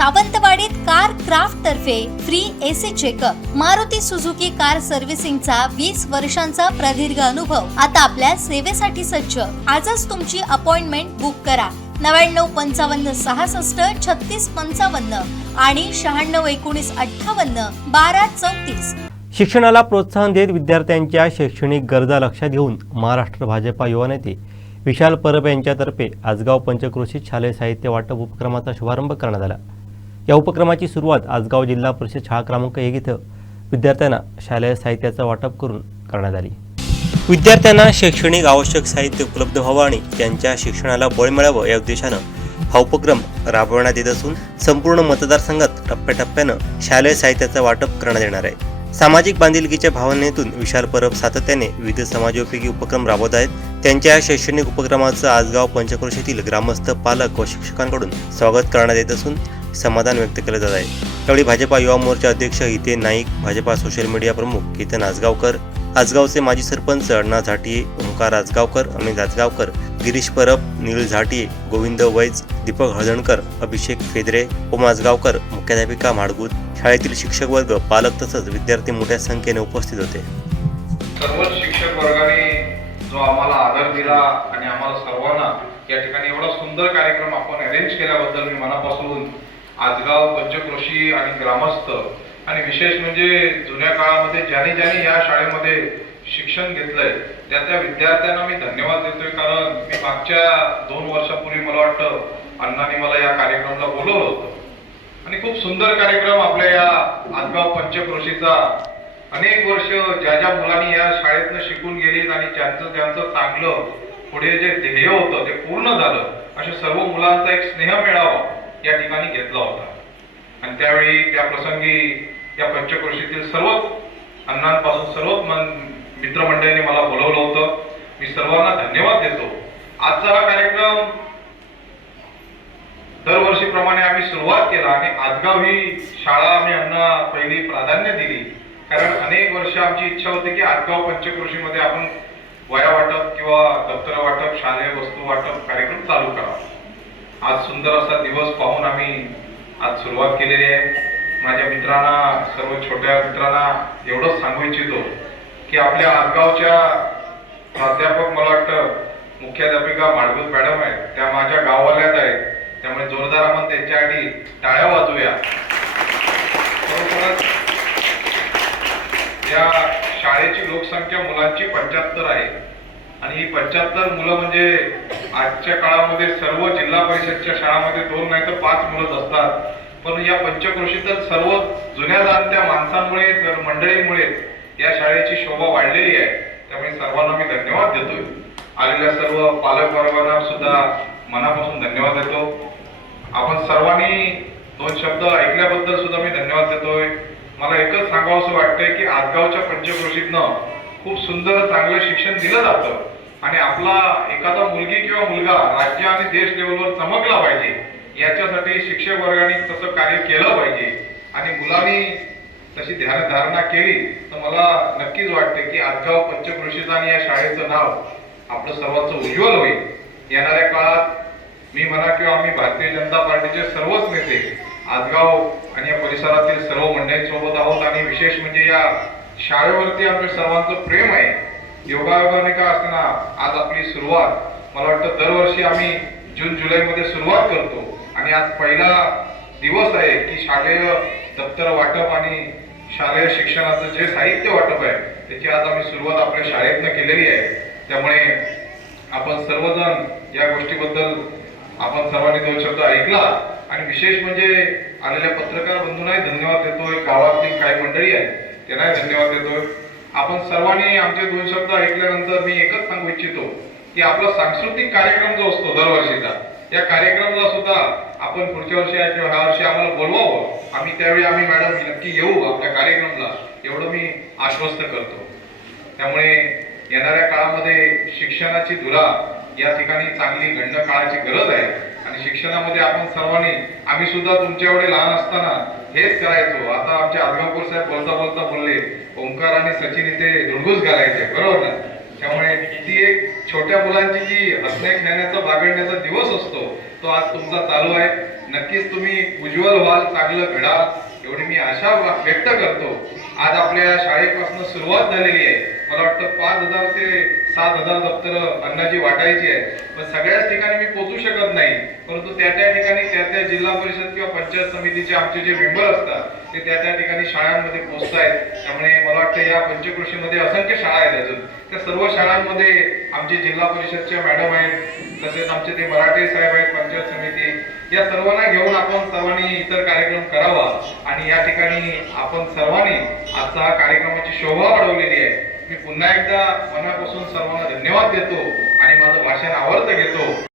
सावंतवाडीत Car Craft तर्फे free AC checkup. Maruti Suzuki car सर्व्हिसिंगचा 20 वर्षांचा प्रदीर्घ अनुभव आता आपल्या सेवेसाठी सज्ज। आजच तुमची अपॉइंटमेंट बुक करा 9955 66 36 55 आणि 96 19 58 12 34। शिक्षणाला प्रोत्साहन देत विद्यार्थ्यांच्या शैक्षणिक गरजा लक्षात घेऊन महाराष्ट्र भाजपा युवा नेते विशाल परब यांच्यातर्फे आजगाव पंचक्रोशीत शालेय साहित्य वाटप उपक्रमाचा शुभारंभ करण्यात आला। या उपक्रमाची सुरुवात आजगाव जिल्हा परिषद शाळा क्रमांक 1 इथं विद्यार्थ्यांना शालेय साहित्याचं वाटप करून करण्यात आली। विद्यार्थ्यांना शैक्षणिक आवश्यक साहित्य उपलब्ध व्हावं आणि त्यांच्या शिक्षणाला बळ मिळावं या उद्देशानं हा उपक्रम राबवण्यात येत असून संपूर्ण मतदारसंघात टप्प्याटप्प्यानं शालेय साहित्याचं वाटप करण्यात येणार आहे। सामाजिक बांधिलकीच्या भावनेतून विशाल परब सातत्याने विविध समाजोपयोगी उपक्रम राबवत आहेत। त्यांच्या शैक्षणिक उपक्रमाचं आजगाव पंचक्रोशीतील ग्रामस्थ, पालक व शिक्षकांकडून स्वागत करण्यात येत असून समाधान व्यक्त केलं जात आहे। यावेळी भाजपा युवा मोर्चा अध्यक्ष हितेन नाईक, भाजपा सोशल मीडिया प्रमुख केतन आजगावकर, आजगावचे माजी सरपंच अण्णा झाटिये, ओंकार आजगावकर, अमित आजगावकर, गिरीश परब, नील झाटिये, गोविंद वैज, दीपक हळदणकर, अभिषेक फेदरे, ओम आजगावकर, मुख्याध्यापिका माडगूत, शाळेतील शिक्षक वर्ग, पालक तसंच विद्यार्थी मोठ्या संख्येने उपस्थित होते। सर्व शिक्षक वर्गाने जो आम्हाला आदर दिला आणि आम्हाला सर्वांना या ठिकाणी एवढा सुंदर कार्यक्रम आपण अरेंज केल्याबद्दल मी मनापासून आजगाव पंचक्रोशी आणि ग्रामस्थ आणि विशेष म्हणजे जुन्या काळामध्ये ज्यांनी या शाळेमध्ये शिक्षण घेतलंय त्या विद्यार्थ्यांना मी धन्यवाद देतोय। कारण मी मागच्या 2 वर्षापूर्वी मला वाटतं अण्णांनी मला या कार्यक्रमाला बोलवलं होतं आणि खूप सुंदर कार्यक्रम आपल्या या आजगाव पंचक्रोशीचा अनेक वर्ष ज्या मुलांनी या शाळेतनं शिकून गेलीत आणि ज्यांचं चांगलं पुढे जे ध्येय होतं ते पूर्ण झालं अशा सर्व मुलांचा एक स्नेह मेळावा या ठिकाणी घेतला होता आणि त्यावेळी त्या प्रसंगी या पंचक्रोशीतील सर्व अण्णांपासून सर्व मित्रमंडळींनी मला बोलवलं होतं। मी सर्वांना धन्यवाद देतो। आजचा हा कार्यक्रम दरवर्षीप्रमाणे आम्ही सुरुवात केला आणि आजगाव ही शाळा आम्ही यांना पहिली प्राधान्य दिली कारण अनेक वर्ष आमची इच्छा होती की आजगाव पंचक्रोशीमध्ये आपण वह्या वाटप किंवा दप्तर वाटप, शालेय वस्तू वाटप कार्यक्रम चालू करावा। आज सुंदर असा दिवस पाहून आम्ही आज सुरुवात केलेली आहे। माझ्या मित्रांना, सर्व छोट्या मित्रांना एवढंच सांगू इच्छितो की आपल्या आजगावच्या प्राध्यापक, मला वाटतं मुख्याध्यापिका माडगूत मॅडम आहेत, त्या माझ्या गाववाल्यात आहेत, त्यामुळे जोरदार आपण त्यांच्यासाठी टाळ्या वाजवूया। या शाळेची लोकसंख्या मुलांची 75 आहे आणि ही 75 मुलं म्हणजे आजच्या काळामध्ये सर्व जिल्हा परिषदच्या शाळांमध्ये 2 नाही तर 5 मुलंच असतात, पण या पंचक्रोशीतील सर्व जुन्या जाणत्या माणसांमुळे, मंडळींमुळे या शाळेची शोभा वाढलेली आहे। त्यामुळे सर्वांना मी धन्यवाद देतोय। आलेल्या सर्व पालक वर्गांना सुद्धा मनापासून धन्यवाद देतो। आपण सर्वांनी 2 शब्द ऐकल्याबद्दल सुद्धा मी धन्यवाद देतोय। मला एकच सांगावंसं वाटतंय की आजगावच्या पंचक्रोशीतनं खूप सुंदर चांगलं शिक्षण दिलं जातं आणि आपला एखादा मुलगी किंवा मुलगा राज्य आणि देश लेवलवर चमकला पाहिजे याच्यासाठी शिक्षक वर्गाने तसं कार्य केलं पाहिजे आणि मुलांनी तशी ध्यानधारणा केली तर मला नक्कीच वाटते की आजगाव पंचक्रोशीचं आणि या शाळेचं नाव आपलं सर्वांचं उज्ज्वल होईल। येणाऱ्या काळात मी म्हणा किंवा आम्ही भारतीय जनता पार्टीचे सर्वच नेते आजगाव आणि या परिसरातील सर्व मंडळींसोबत आहोत आणि विशेष म्हणजे या शाळेवरती आमच्या सर्वांचं प्रेम आहे। योगायोगाने का असताना आज आपली सुरुवात मला वाटतं दरवर्षी आम्ही जून-जुलै मध्ये सुरुवात करतो आणि आज पहिला दिवस आहे की शालेय दप्तर वाटप आणि शालेय शिक्षणाचं जे साहित्य वाटप आहे त्याची आज आम्ही सुरुवात आपल्या शाळेतनं केलेली आहे। त्यामुळे आपण सर्वजण या गोष्टीबद्दल आपण सर्वांनी 2 शब्द ऐकला आणि विशेष म्हणजे आलेल्या पत्रकार बंधूंनाही धन्यवाद देतोय, गावातील काही मंडळी आहेत त्यांनाही धन्यवाद देतोय। आपण सर्वांनी आमचे 2 शब्द ऐकल्यानंतर मी एकच सांगू इच्छितो की आपला सांस्कृतिक कार्यक्रम जो असतो दरवर्षीचा, या कार्यक्रमाला सुद्धा आपण पुढच्या वर्षी किंवा ह्या वर्षी आम्हाला बोलवावं। आम्ही त्यावेळी मॅडम नक्की येऊ आपल्या कार्यक्रमाला, एवढं मी आश्वस्त करतो। त्यामुळे येणाऱ्या काळामध्ये शिक्षणाची धुरा या ठिकाणी चांगली घडणं काळाची गरज आहे आणि शिक्षणामध्ये आपण सर्वांनी, आम्ही सुद्धा तुमच्या एवढे लहान असताना हेच करायचो। आता आमचे आजगावकर साहेब बोलता बोलले ओंकार आणि सचिन इथे धुडगूस घालायचे, बरोबर ना? त्यामुळे ती एक छोट्या मुलांची जी हसण्या खेळण्याचा बागडण्याचा दिवस असतो तो आज तुमचा चालू आहे. नक्कीच तुम्ही उज्ज्वल व्हाल, चांगलं घडाल एवढी मी आशा व्यक्त करतो. आज आपल्या शाळेपासून सुरुवात झालेली आहे. मला वाटतं 5,000 ते 7,000 दप्तर अन्नाची वाटायची आहे. पण सगळ्याच ठिकाणी मी पोहोचू शकत नाही, परंतु त्या ठिकाणी त्या जिल्हा परिषद किंवा पंचायत समितीचे आमचे जे मेंबर असतात ते त्या ठिकाणी शाळांमध्ये पोहोचतायत. त्यामुळे मला वाटतं या पंचक्रोशीमध्ये असंख्य शाळा आहेत. अजून त्या सर्व शाळांमध्ये आमचे जिल्हा परिषदच्या मॅडम आहेत, तसेच आमचे ते मराठे साहेब आहेत, पंचायत समिती, या सर्वांना घेऊन आपण सर्वांनी इतर कार्यक्रम करावा आणि या ठिकाणी आपण सर्वांनी आजचा हा कार्यक्रमाची शोभा वाढवलेली आहे. मी पुन्हा एकदा मनापासून सर्वांना धन्यवाद देतो आणि माझं भाषण आवडतं घेतो.